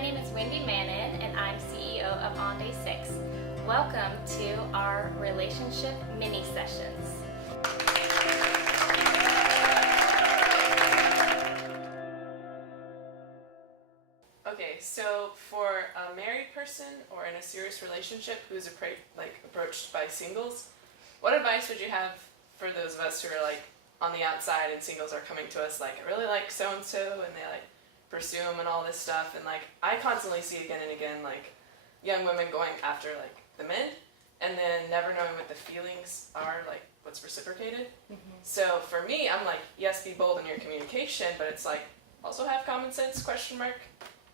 my name is Wendy Mannon and I'm CEO of On Day 6. Welcome to our relationship mini sessions. Okay, so for a married person or in a serious relationship who's approached by singles, what advice would you have for those of us who are like on the outside and singles are coming to us like, I really like so-and-so, and they like pursue them and all this stuff, and like I constantly see again and again like young women going after like the men and then never knowing what the feelings are, like what's reciprocated. So for me, I'm like, yes, be bold in your communication, but it's like also have common sense, question mark.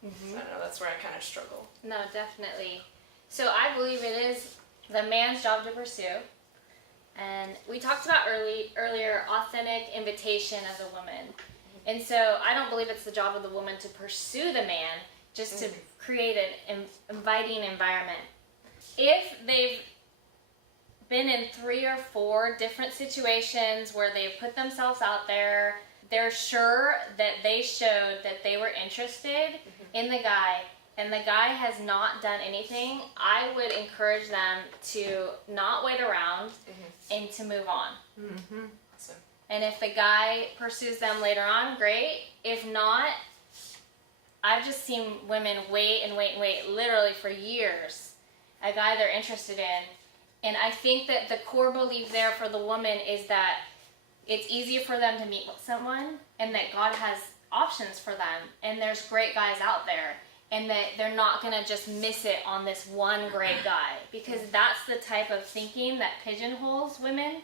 So I don't know, that's where I kind of struggle. No, definitely. So I believe it is the man's job to pursue. And we talked about earlier authentic invitation as a woman. And so I don't believe it's the job of the woman to pursue the man, just to create an inviting environment. If they've been in 3 or 4 different situations where they've put themselves out there, they're sure that they showed that they were interested in the guy, and the guy has not done anything, I would encourage them to not wait around and to move on. Awesome. And if the guy pursues them later on, great. If not, I've just seen women wait and wait and wait, literally for years, a guy they're interested in. And I think that the core belief there for the woman is that it's easier for them to meet someone, and that God has options for them, and there's great guys out there, and that they're not going to just miss it on this one great guy, because that's the type of thinking that pigeonholes women,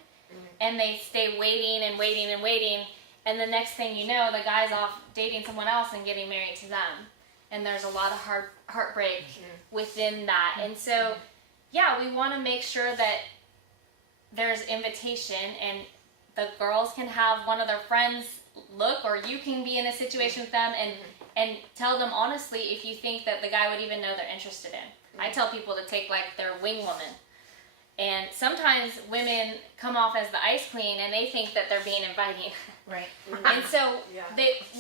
and they stay waiting and waiting and waiting, and the next thing you know, the guy's off dating someone else and getting married to them, and there's a lot of heartbreak within that. And so yeah, we want to make sure that there's invitation, and the girls can have one of their friends look, or you can be in a situation with them and tell them honestly if you think that the guy would even know they're interested in. I tell people to take like their wing woman. And sometimes women come off as the ice queen and they think that they're being inviting. Right. And so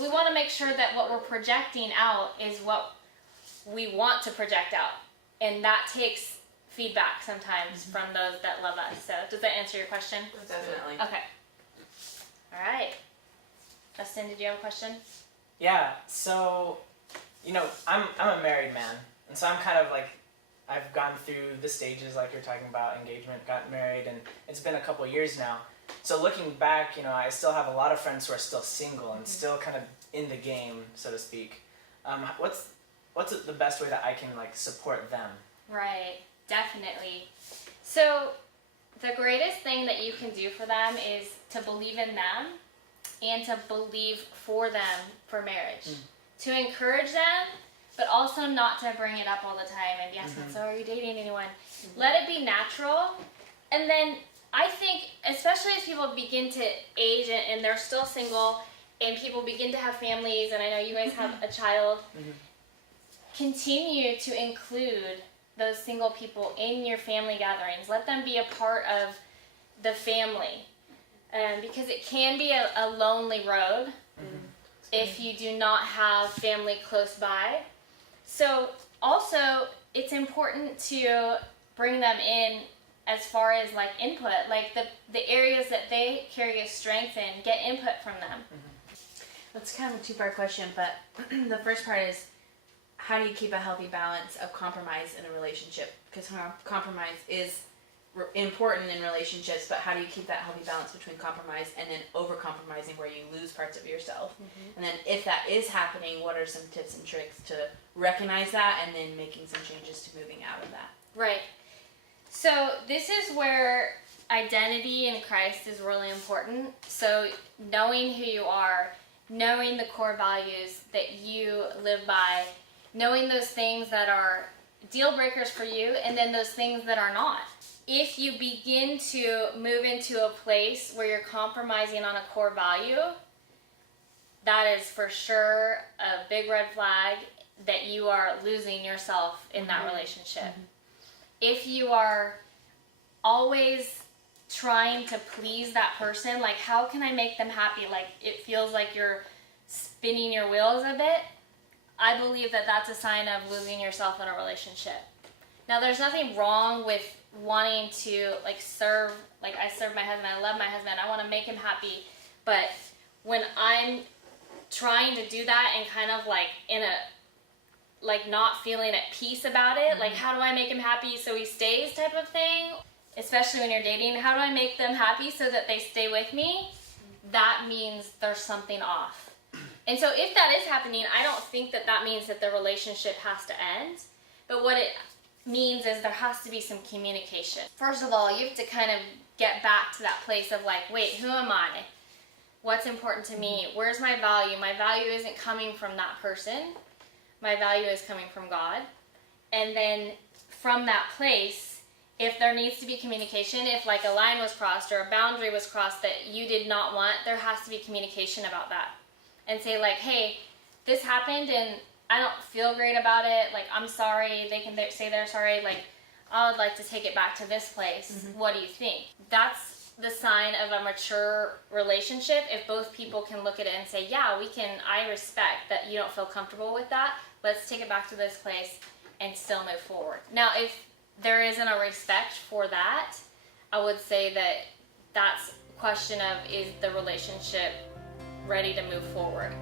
we want to make sure that what we're projecting out is what we want to project out. And that takes feedback sometimes from those that love us. So does that answer your question? Definitely. Okay. All right. Justin, did you have a question? Yeah, so, you know, I'm a married man, and so I'm kind of like, I've gone through the stages like you're talking about, engagement, got married, and it's been a couple years now. So looking back, you know, I still have a lot of friends who are still single and still kind of in the game, so to speak. What's the best way that I can like support them? Right, definitely. So the greatest thing that you can do for them is to believe in them and to believe for them for marriage. To encourage them, but also not to bring it up all the time and be asking, so are you dating anyone? Let it be natural. And then I think, especially as people begin to age and they're still single and people begin to have families, and I know you guys have a child, continue to include those single people in your family gatherings. Let them be a part of the family. Because it can be a lonely road if you do not have family close by. So also, it's important to bring them in as far as like input, like the areas that they carry a strength in, get input from them. That's kind of a 2-part question, but the first part is, how do you keep a healthy balance of compromise in a relationship? Because compromise is important in relationships, but how do you keep that healthy balance between compromise and then over-compromising where you lose parts of yourself? And then if that is happening, what are some tips and tricks to recognize that and then making some changes to moving out of that? Right. So this is where identity in Christ is really important. So knowing who you are, knowing the core values that you live by, knowing those things that are deal breakers for you, and then those things that are not. If you begin to move into a place where you're compromising on a core value, that is for sure a big red flag that you are losing yourself in that relationship. If you are always trying to please that person, like how can I make them happy? Like it feels like you're spinning your wheels a bit. I believe that that's a sign of losing yourself in a relationship. Now, there's nothing wrong with wanting to like serve, like I serve my husband, I love my husband, I want to make him happy, but when I'm trying to do that and kind of like in a, like not feeling at peace about it, like how do I make him happy so he stays type of thing, especially when you're dating, how do I make them happy so that they stay with me? That means there's something off. And so if that is happening, I don't think that that means that the relationship has to end, but what it means is there has to be some communication. First of all, you have to kind of get back to that place of like, wait, who am I? What's important to me? Where's my value? My value isn't coming from that person. My value is coming from God. And then from that place, if there needs to be communication, if like a line was crossed or a boundary was crossed that you did not want, there has to be communication about that. And say like, hey, this happened and I don't feel great about it. Like, I'm sorry. They can say they're sorry. Like, I would like to take it back to this place. What do you think? That's the sign of a mature relationship. If both people can look at it and say, yeah, I respect that you don't feel comfortable with that. Let's take it back to this place and still move forward. Now, if there isn't a respect for that, I would say that that's a question of, is the relationship ready to move forward?